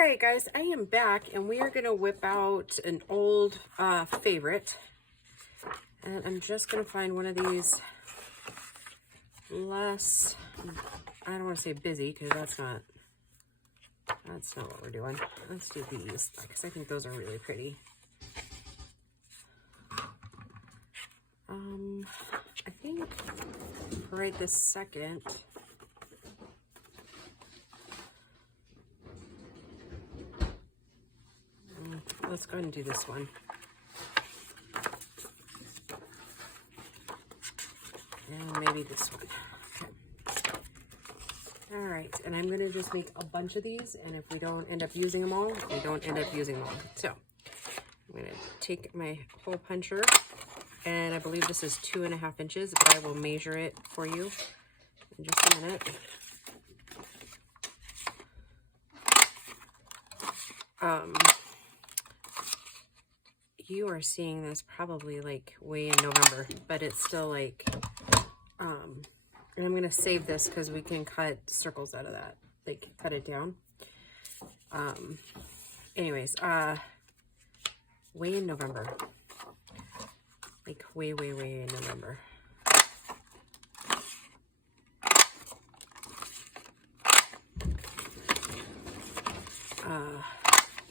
right, guys, I am back, and we are going to whip out an old favorite. And I'm just going to find one of these less, I don't want to say busy, because that's not what we're doing. Let's do these, because I think those are really pretty. I think right this second, let's go ahead and do this one. And maybe this one. Okay. All right, and I'm gonna just make a bunch of these, and if we don't end up using them all, we don't end up using them all. So I'm gonna take my hole puncher, and I believe this is 2.5 inches, but I will measure it for you in just a minute. You are seeing this probably like way in November, but it's still like, and I'm going to save this because we can cut circles out of that, like cut it down. Anyways, way in November, like way in November.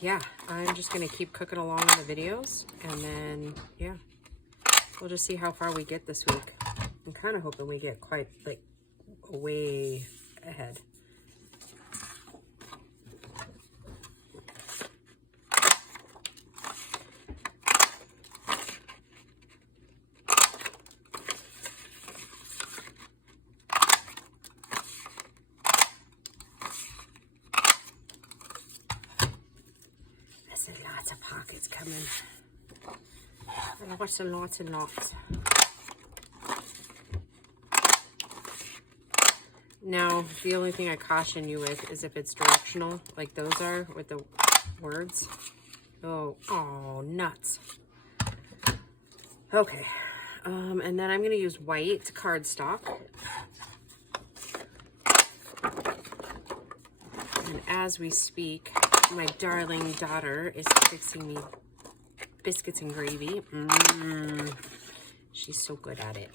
Yeah, I'm just going to keep cooking along in the videos, and then, yeah, we'll just see how far we get this week. I'm kind of hoping we get quite, like, way ahead. Lots of pockets coming. Lots and lots and lots. Now, the only thing I caution you with is if it's directional, like those are with the words. Oh, nuts. Okay. And then I'm going to use white cardstock. And as we speak, my darling daughter is fixing me biscuits and gravy. She's so good at it.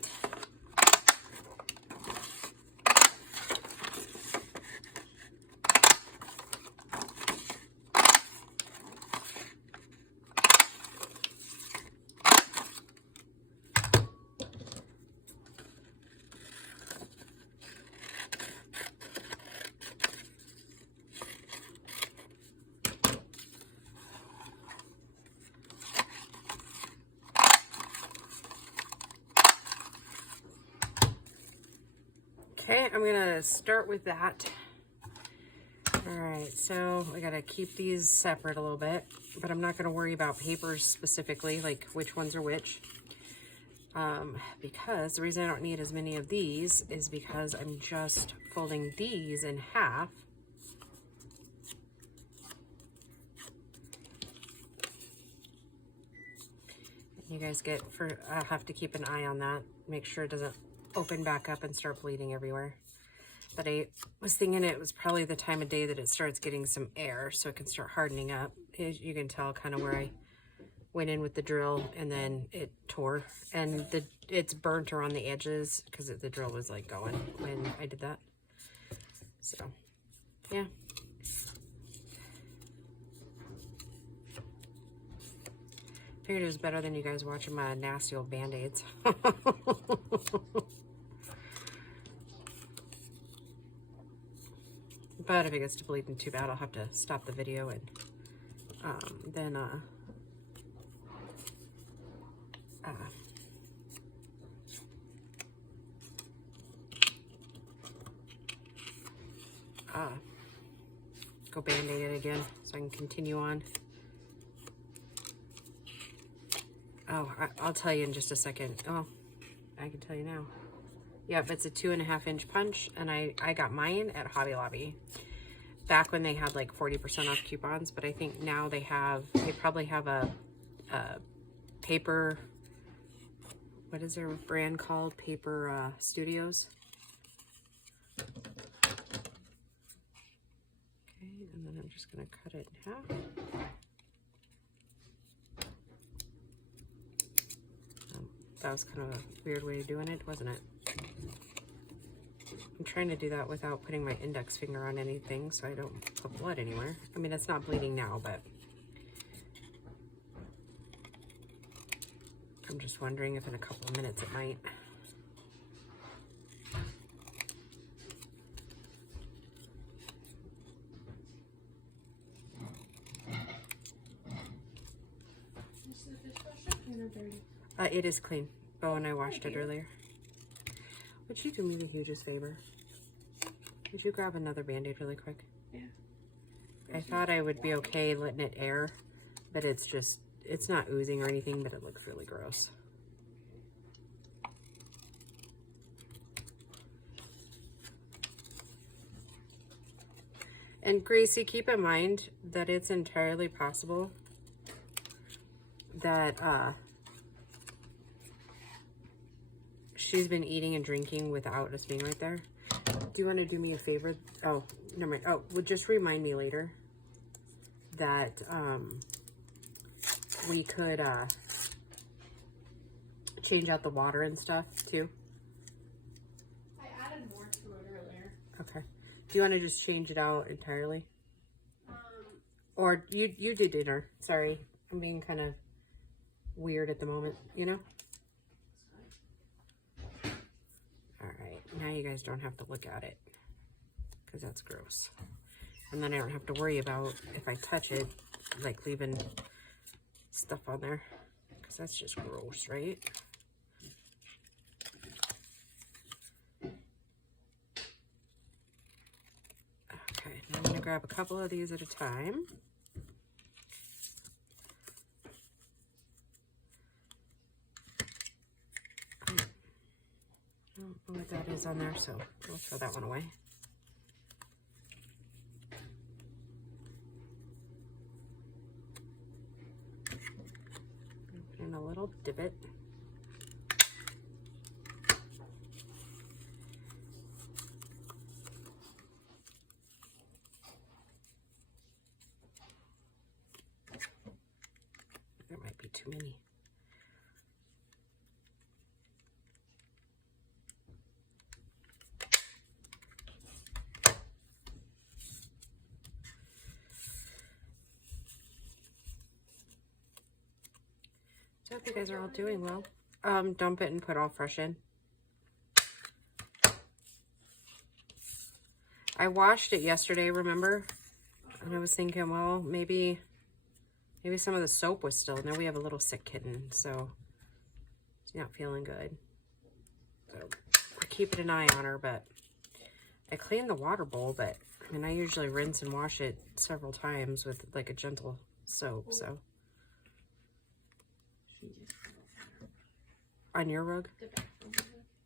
Okay, I'm gonna start with that. All right, so I gotta keep these separate a little bit, but I'm not gonna worry about papers specifically, like which ones are which, because the reason I don't need as many of these is because I'm just folding these in half. You guys I'll have to keep an eye on that, make sure it doesn't open back up and start bleeding everywhere. But I was thinking it was probably the time of day that it starts getting some air so it can start hardening up. You can tell kind of where I went in with the drill and then it tore. And it's burnt around the edges because the drill was like going when I did that. So, yeah. Figured it was better than you guys watching my nasty old Band-Aids. But if it gets to bleeding too bad, I'll have to stop the video and then go Band-Aid it again so I can continue on. Oh, I'll tell you in just a second. Oh, I can tell you now. Yep, it's a 2.5 inch punch, and I got mine at Hobby Lobby back when they had like 40% off coupons, but I think now they probably have a paper, what is their brand called? Paper Studios. Okay, and then And I'm just going to cut it in half. That was kind of a weird way of doing it, wasn't it? I'm trying to do that without putting my index finger on anything so I don't put blood anywhere. I mean, it's not bleeding now, but I'm just wondering if in a couple of minutes it might. Is the dishwasher clean or dirty? It is clean. Bo and I washed it earlier. Would you do me the hugest favor? Would you grab another Band-Aid really quick? Yeah. I thought I would be okay letting it air, but it's just, it's not oozing or anything, but it looks really gross. And Gracie, keep in mind that it's entirely possible that she's been eating and drinking without us being right there. Do you want to do me a favor? Oh, never mind. Oh, well, just remind me later that we could change out the water and stuff too. I added more to it earlier. Okay. Do you want to just change it out entirely? Or you did dinner. Sorry, I'm being kind of weird at the moment, you know? Alright, now you guys don't have to look at it, because that's gross. And then I don't have to worry about, if I touch it, like leaving stuff on there, because that's just gross, right? Okay, now I'm going to grab a couple of these at a time. I don't know what that is on there, so we'll throw that one away. Put in a little divot. There might be too many. I hope you guys are all doing well. Dump it and put all fresh in. I washed it yesterday, remember? And I was thinking, well, maybe some of the soap was still. Now we have a little sick kitten, so she's not feeling good. So we're keeping an eye on her, but I cleaned the water bowl, but I mean, I usually rinse and wash it several times with like a gentle soap, so. On your rug?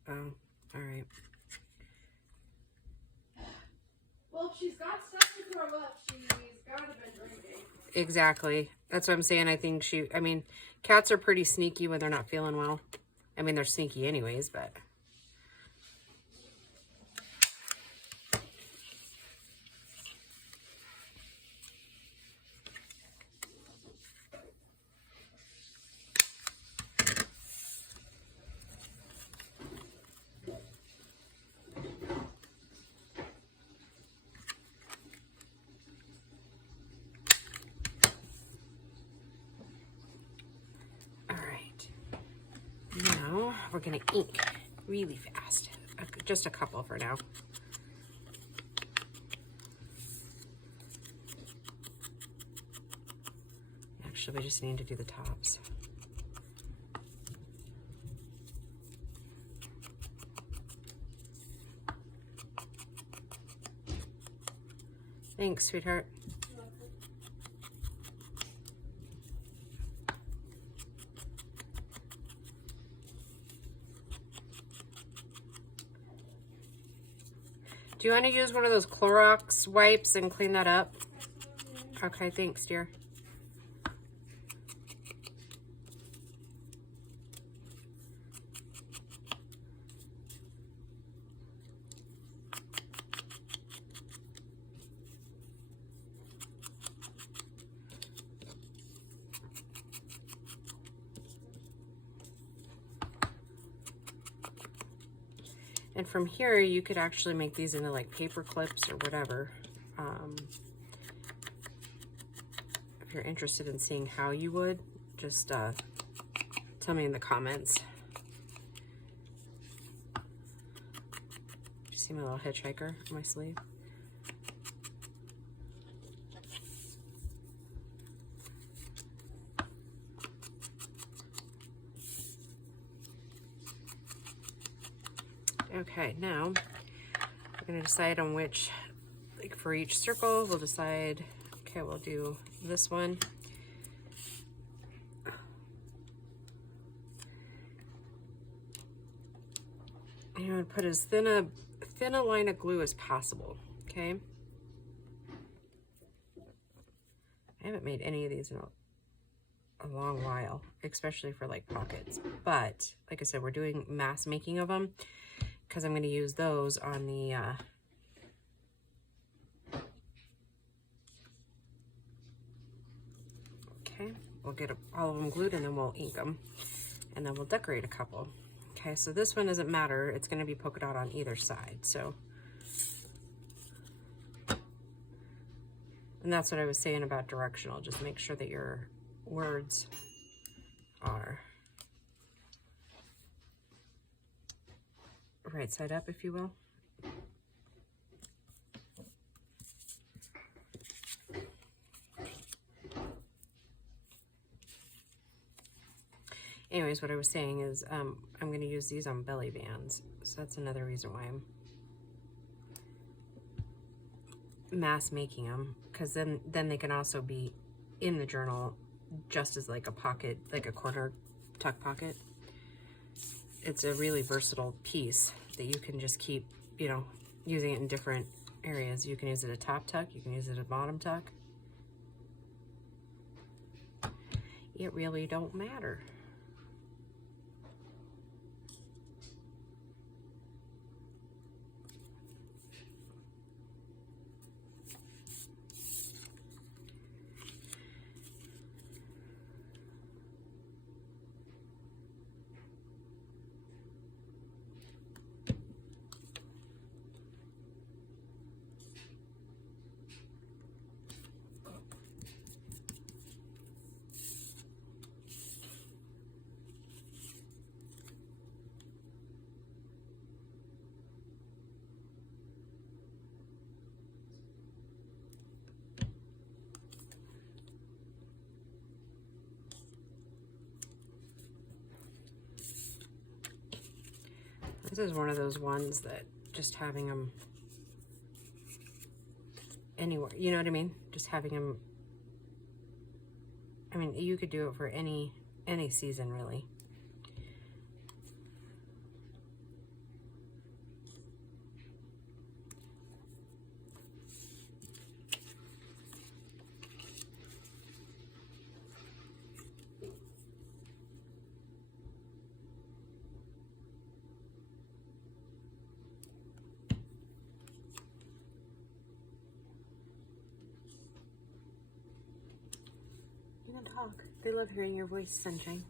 Oh, all right. Well, if she's got stuff to throw up, she's gotta been drinking. Exactly. That's what I'm saying. I think I mean, cats are pretty sneaky when they're not feeling well. I mean, they're sneaky anyways, but. Now we're gonna ink really fast. Just a couple for now. Actually, we just need to do the tops. Thanks, sweetheart. Do you want to use one of those Clorox wipes and clean that up? Okay, thanks, dear. And from here, you could actually make these into like paper clips or whatever. If you're interested in seeing how you would, just tell me in the comments. You see my little hitchhiker on my sleeve? Okay, now we're going to decide on which, like for each circle, we'll decide, okay, we'll do this one. And put as thin a line of glue as possible, okay? I haven't made any of these in a long while, especially for like pockets. But like I said, we're doing mass making of them because I'm going to use those on the okay, we'll get all of them glued and then we'll ink them and then we'll decorate a couple. Okay, so this one doesn't matter. It's going to be polka dot on either side. So, and that's what I was saying about directional. Just make sure that your words are right side up, if you will. Anyways, what I was saying is I'm going to use these on belly bands. So that's another reason why I'm mass making them, because then they can also be in the journal just as like a pocket, like a corner tuck pocket. It's a really versatile piece that you can just keep, you know, using it in different areas. You can use it a top tuck, you can use it a bottom tuck. It really don't matter. This is one of those ones that just having them anywhere, you know what I mean? Just having them, I mean, you could do it for any season, really. Talk. They love hearing your voice, Sunshine.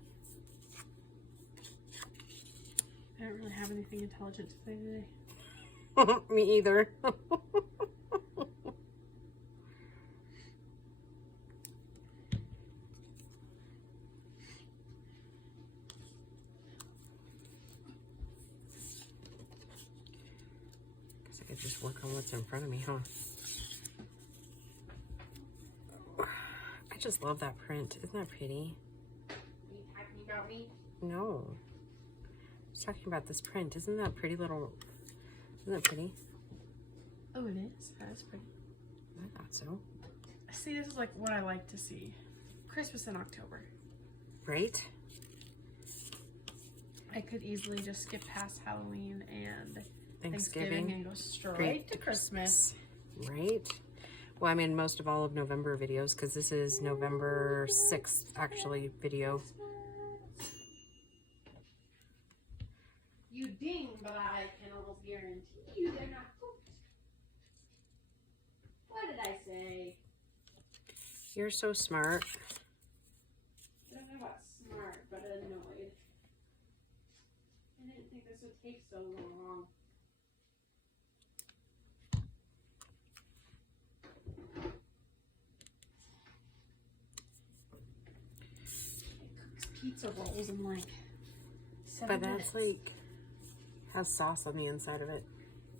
I don't really have anything intelligent to say today. Me either. Guess I could just work on what's in front of me, huh? I just love that print. Isn't that pretty? Are you talking about me? No. I was talking about this print. Isn't that pretty little... Isn't that pretty? Oh, it is? That's pretty. I thought so. See, this is like what I like to see. Christmas in October. Right? I could easily just skip past Halloween and Thanksgiving and go straight to Christmas. Right? Well, I'm in most of all of November videos because this is November 6th, actually, video. You ding, but I can almost guarantee you they're not cooked. What did I say? You're so smart. I don't know about smart, but annoyed. I didn't think this would take so long. pizza rolls in like 7 But minutes. that's like, has sauce on the inside of it.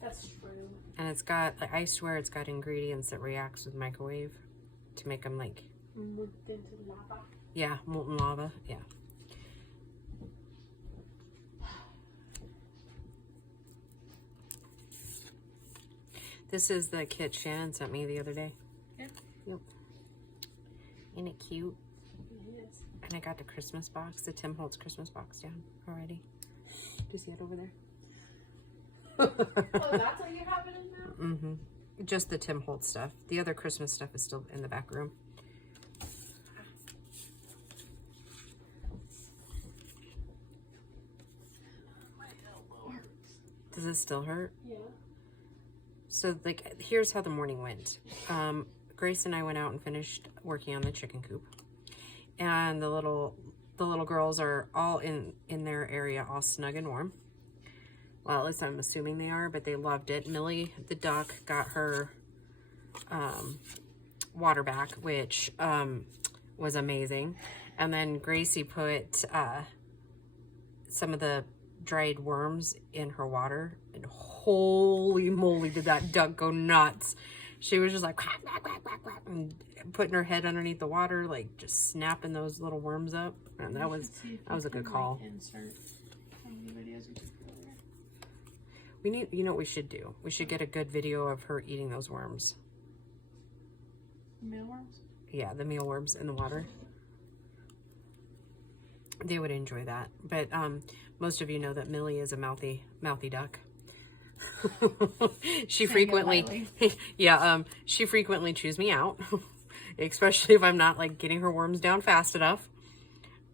That's true. And it's got, I swear it's got ingredients that reacts with microwave to make them like, Moved into lava. yeah, molten lava. Yeah. This is the kit Shannon sent me the other day. Yeah. Yep. Ain't it cute? It is. And I got the Christmas box, the Tim Holtz Christmas box down already. Do you see it over there? Oh, that's what you have it in now? Mm-hmm. Just the Tim Holtz stuff. The other Christmas stuff is still in the back room. My elbow hurts. Does it still hurt? Yeah. So, like, here's how the morning went. Grace and I went out and finished working on the chicken coop. And the little girls are all in their area, all snug and warm. Well, at least I'm assuming they are, but they loved it. Millie, the duck, got her water back, which was amazing. And then Gracie put some of the dried worms in her water, and holy moly, did that duck go nuts. She was just like quack, quack, quack, quack, quack, and putting her head underneath the water, like just snapping those little worms up. And that was a good call. Insert how many videos we took earlier. We need, you know what we should do? We should get a good video of her eating those worms. Mealworms? Yeah, the mealworms in the water. They would enjoy that. But most of you know that Millie is a mouthy duck. She frequently, yeah, she frequently chews me out, especially if I'm not like getting her worms down fast enough,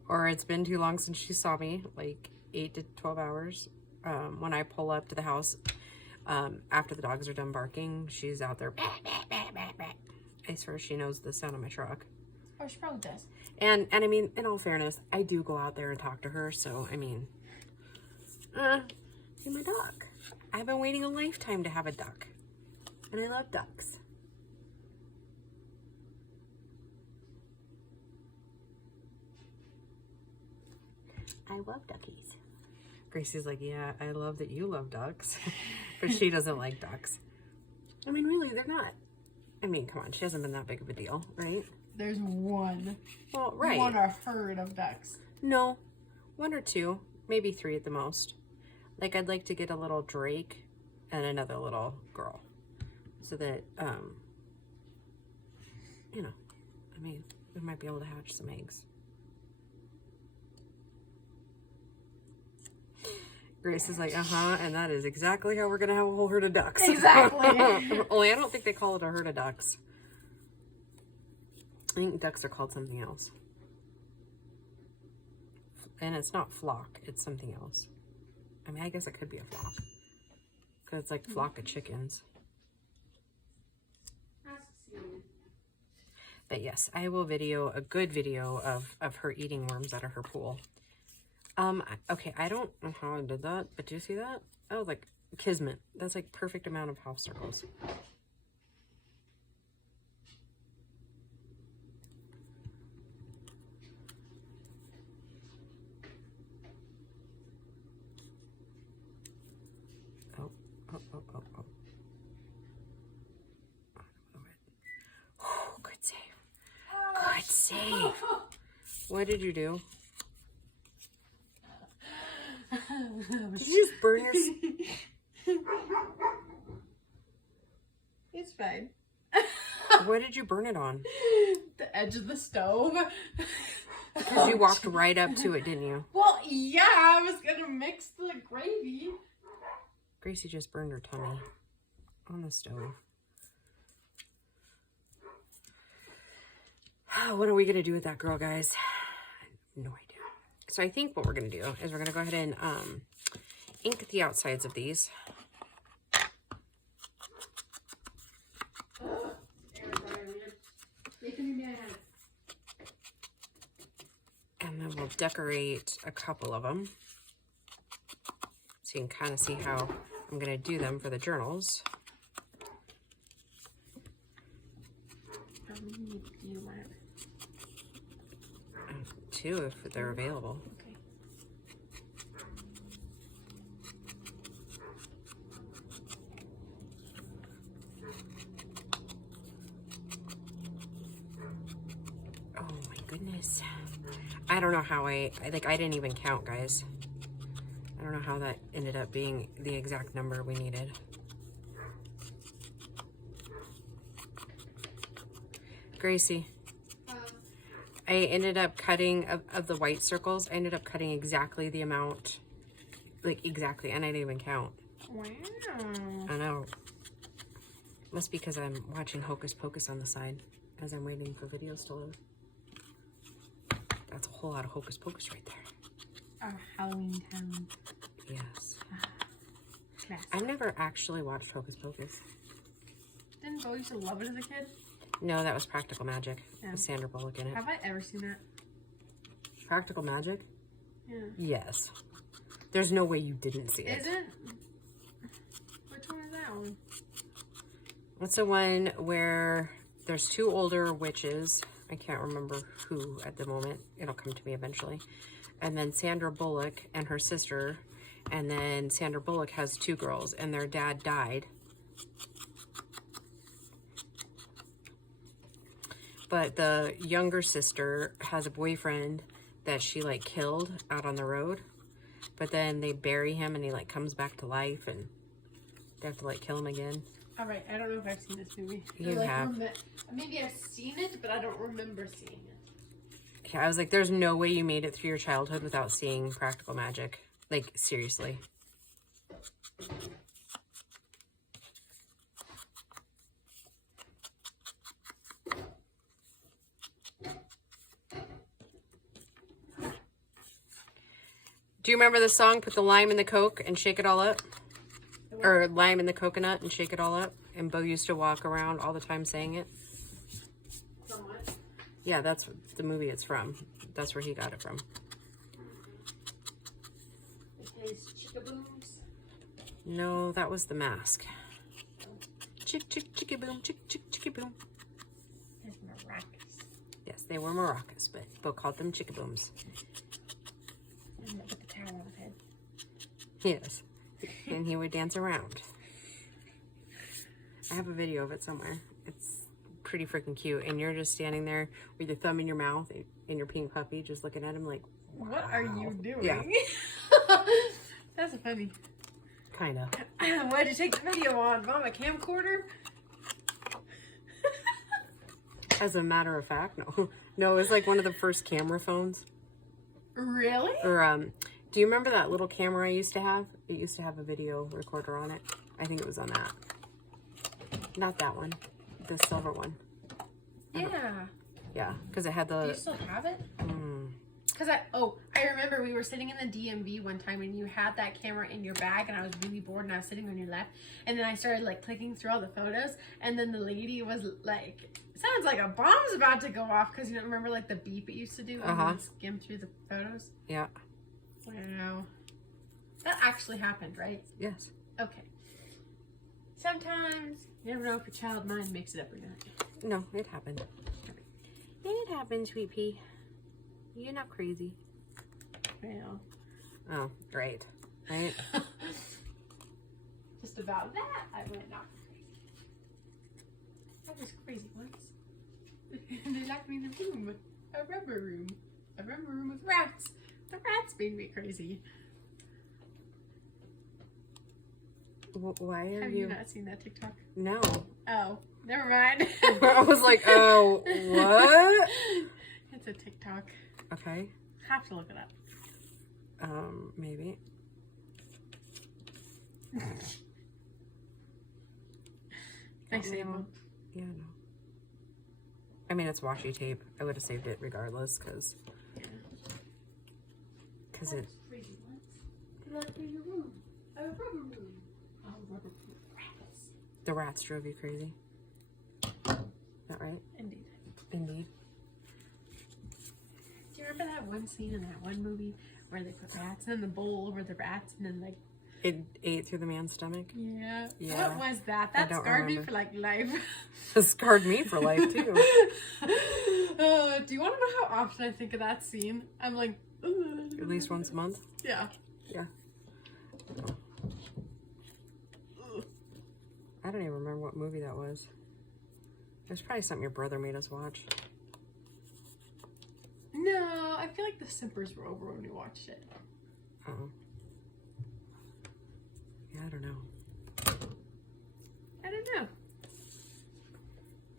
or it's been too long since she saw me, like 8 to 12 hours. When I pull up to the house, after the dogs are done barking, she's out there. I swear she knows the sound of my truck. Oh, she probably does. And I mean, in all fairness, I do go out there and talk to her. So, I mean, you're my duck. I've been waiting a lifetime to have a duck. And I love ducks. I love duckies. Gracie's like, yeah, I love that you love ducks. But she doesn't like ducks. I mean, really, they're not. I mean, come on. She hasn't been that big of a deal, right? There's one. Well, right. One a herd of ducks. No, 1 or 2, maybe 3 at the most. Like, I'd like to get a little Drake and another little girl, so that you know, I mean, we might be able to hatch some eggs. Grace is like, and that is exactly how we're gonna have a whole herd of ducks. Exactly. Only I don't think they call it a herd of ducks. I think ducks are called something else. And it's not flock, it's something else. I mean, I guess it could be a flock. Because it's like flock of chickens. But yes, I will video a good video of her eating worms out of her pool. Okay, I don't know how I did that, but do you see that? That was like kismet. That's like perfect amount of house circles. Oh, good save. Good save. What did you do? Did you just burn your... It's fine. What did you burn it on? The edge of the stove. Because you walked right up to it, didn't you? Well, yeah, I was gonna mix the gravy. Gracie just burned her tummy on the stove. What are we going to do with that girl, guys? I have no idea. So I think what we're going to do is we're going to go ahead and ink the outsides of these. And then we'll decorate a couple of them. So you can kind of see how I'm going to do them for the journals. too if they're available. Okay. Oh my goodness. I don't know how I didn't even count, guys. I don't know how that ended up being the exact number we needed. Gracie, I ended up cutting of the white circles. I ended up cutting exactly the amount, like exactly, and I didn't even count. Wow. I know. Must be because I'm watching Hocus Pocus on the side as I'm waiting for videos to load. That's a whole lot of Hocus Pocus right there. Our Halloween town. Yes. Classic. I've never actually watched Hocus Pocus. Didn't Bo used to love it as a kid? No, that was Practical Magic. Yeah. With Sandra Bullock in it. Have I ever seen that? Practical Magic? Yeah. Yes. There's no way you didn't see it. Is it? Which one is that one? It's the one where there's two older witches. I can't remember who at the moment. It'll come to me eventually. And then Sandra Bullock and her sister. And then Sandra Bullock has two girls and their dad died. But the younger sister has a boyfriend that she like killed out on the road. But then they bury him and he like comes back to life and they have to like kill him again. All right, I don't know if I've seen this movie. You have. Maybe I've seen it, but I don't remember seeing it. Yeah, I was like, there's no way you made it through your childhood without seeing Practical Magic. Like, seriously. Do you remember the song, Put the Lime in the Coke and Shake It All Up? Or lime in the coconut and shake it all up? And Bo used to walk around all the time saying it. From what? Yeah, that's the movie it's from. That's where he got it from. It plays Chickabooms. No, that was The Mask. Chick, chick, chicky boom, chick, chick, chicky boom. It's maracas. Yes, they were maracas, but Bo called them chickabooms. And with the towel on his head. Yes. And he would dance around. I have a video of it somewhere. It's pretty freaking cute. And you're just standing there with your thumb in your mouth and your pink puppy just looking at him like, wow. What are you doing? Yeah. That's funny. Kind of. Why'd you take the video on? Mom, a camcorder? As a matter of fact, no. No, it was like one of the first camera phones. Really? Or, do you remember that little camera I used to have? It used to have a video recorder on it. I think it was on that. Not that one. The silver one. Yeah. Yeah, because it had Do you the... still have it? Because I remember we were sitting in the DMV one time and you had that camera in your bag and I was really bored and I was sitting on your lap and then I started like clicking through all the photos and then the lady was like, sounds like a bomb's about to go off because you don't remember like the beep it used to do when you skim through the photos? Yeah. Wow. That actually happened, right? Yes. Okay. Sometimes you never know if your child mind makes it up or not. No, it happened. It happened, sweet pea. You're not crazy. Well. Oh, great. Right? Just about that, I went not crazy. I was crazy once. They locked me in a room. A rubber room. A rubber room with rats. The rats made me crazy. Why Have you not seen that TikTok? No. Oh, never mind. I was like, oh, what? It's a TikTok. Okay. Have to look it up. Maybe. I saved one. Yeah, no. I mean, it's washi tape. I would have saved it regardless, because it... Crazy once. They locked me in your room. A rubber room. Oh, rubber room. Rats. The rats drove you crazy. Is that right? Indeed. Indeed. Do you remember that one scene in that one movie where they put rats in the bowl over the rats and then like... It ate through the man's stomach? Yeah. Yeah. What was that? That don't scarred me remember. for like life. It scarred me for life, too. Do you want to know how often I think of that scene? I'm like, At least once a month? yeah. Yeah. I don't even remember what movie that was. It was probably something your brother made us watch. No, I feel like the simpers were over when we watched it. Uh-oh. Yeah, I don't know. I don't know.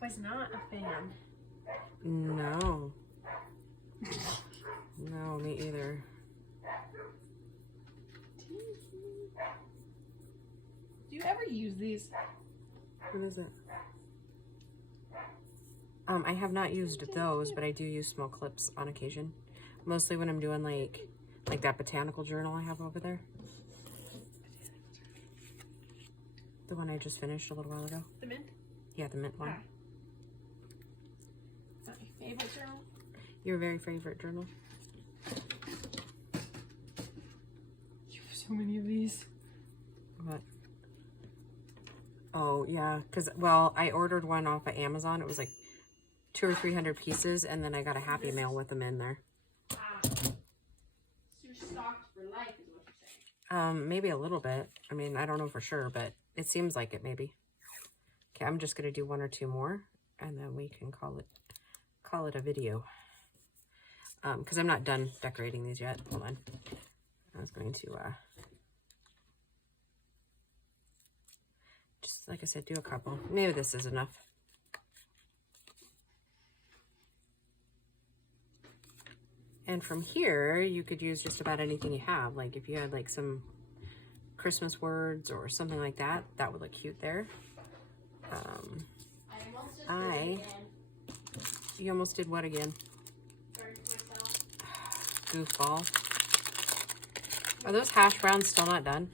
Was not a fan. No. No, me either. Do you ever use these? What is it? I have not used those, but I do use small clips on occasion. Mostly when I'm doing like that botanical journal I have over there. The one I just finished a little while ago. The mint? Yeah, the mint one. Ah. My favorite journal. Your very favorite journal? You have so many of these. What? Oh, yeah, because, well, I ordered one off of Amazon. It was like 200 or 300 pieces, and then I got a Happy Mail with them in there. So you're stocked for life is what you're saying. Maybe a little bit. I mean, I don't know for sure, but it seems like it maybe. Okay, I'm just going to do 1 or 2 more, and then we can call it a video. Because I'm not done decorating these yet. Hold on. I was going to, just like I said, do a couple. Maybe this is enough. And from here, you could use just about anything you have. Like if you had like some Christmas words or something like that, that would look cute there. You almost did what again? Goofball. Are those hash browns still not done?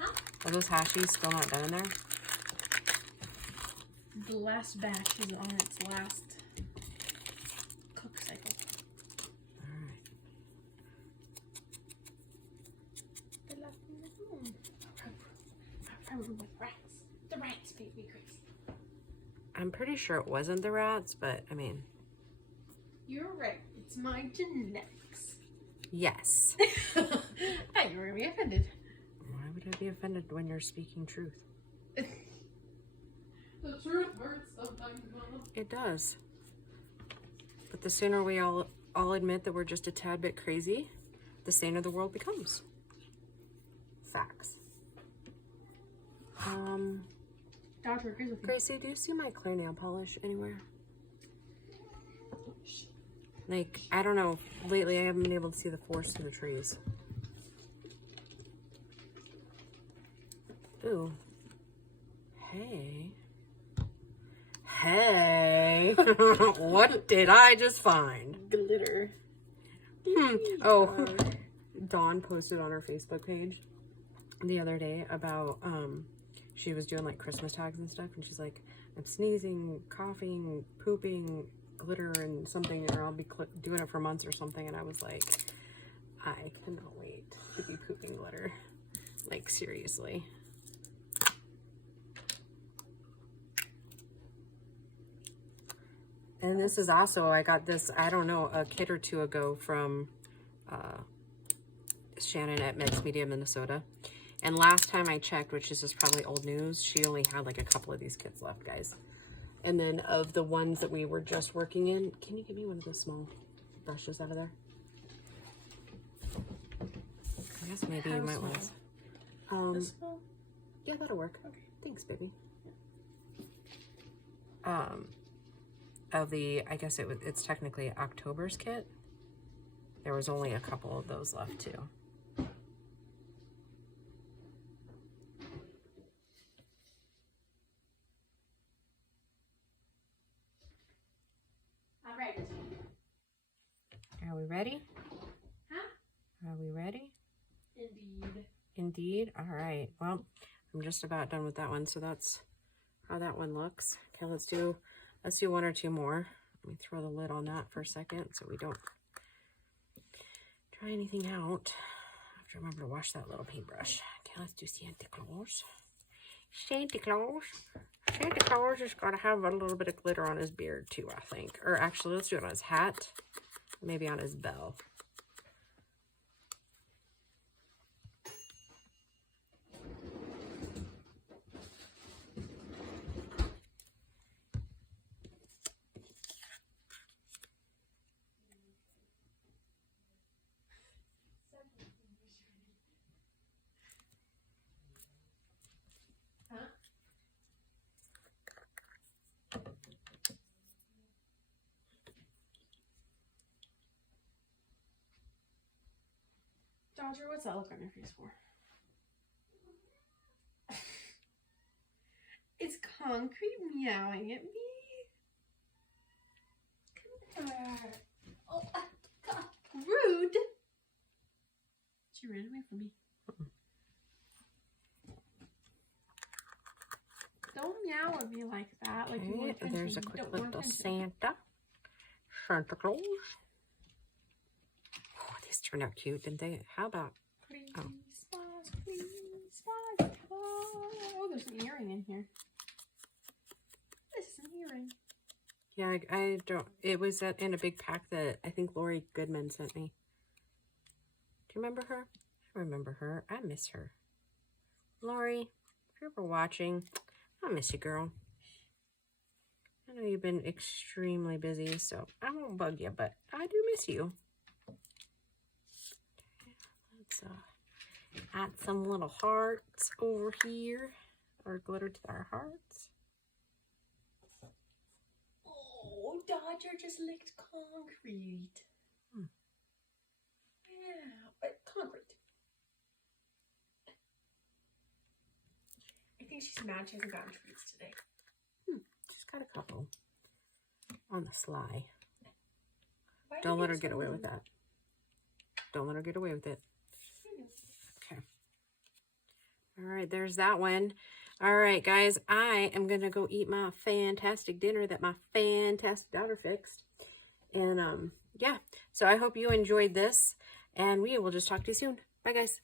Huh? Are those hashies still not done in there? The last batch is on its last cook cycle. Alright. Probably with rats. The rats made me crazy. I'm pretty sure it wasn't the rats, but I mean... You're right. It's my genetics. Yes. I thought you were going to be offended. Why would I be offended when you're speaking truth? The truth hurts sometimes, Mama. It does. But the sooner we all admit that we're just a tad bit crazy, the saner the world becomes. Facts. Doctor agrees with you. Gracie, do you see my clear nail polish anywhere? Like, I don't know. Lately, I haven't been able to see the forest through the trees. Ooh. Hey. Hey. What did I just find? Glitter. Oh, Dawn posted on her Facebook page the other day about, she was doing like Christmas tags and stuff, and she's like, I'm sneezing, coughing, pooping, glitter and something, or I'll be doing it for months or something. And I was like, I cannot wait to be pooping glitter. Like, seriously. And this is also, I got this, I don't know, a kit or two ago from Shannon at Meg's Media, Minnesota. And last time I checked, which is just probably old news, she only had like a couple of these kits left, guys. And then of the ones that we were just working in, can you give me one of those small brushes out of there? I guess maybe you might want to. Yeah, that'll work. Okay. Thanks, baby. Of the, I guess it's technically October's kit. There was only a couple of those left too. All right. Are we ready? Huh? Are we ready? Indeed. Indeed. All right. Well, I'm just about done with that one, so that's how that one looks. Okay, let's do 1 or 2 more. Let me throw the lid on that for a second so we don't try anything out. I have to remember to wash that little paintbrush. Okay, let's do Santa Claus. Santa Claus. Santa Claus just got to have a little bit of glitter on his beard too, I think. Or actually, let's do it on his hat. Maybe on his bell. Dodger, what's that look on your face for? It's concrete meowing at me. Come here. Oh, God. Rude. She ran away from me. Don't meow at me like that. Like, Okay, there's a quick little Santa. Santa Claus. Oh, these turned out cute, didn't they? How about... Christmas, Christmas. Oh, there's an earring in here. This is an earring. Yeah, I don't... It was in a big pack that I think Lori Goodman sent me. Do you remember her? I remember her. I miss her. Lori, if you're ever watching, I miss you, girl. I know you've been extremely busy, so I won't bug you, but I do miss you. Let's add some little hearts over here, or glitter to our hearts. Oh, Dodger just licked concrete. Yeah, but concrete. I think she's mad she hasn't gotten treats today. Just got a couple on the sly. Why Don't do let you her get so away mean? with that. Don't let her get away with it. Okay. All right, there's that one. All right, guys, I am going to go eat my fantastic dinner that my fantastic daughter fixed. And, yeah, so I hope you enjoyed this, and we will just talk to you soon. Bye, guys.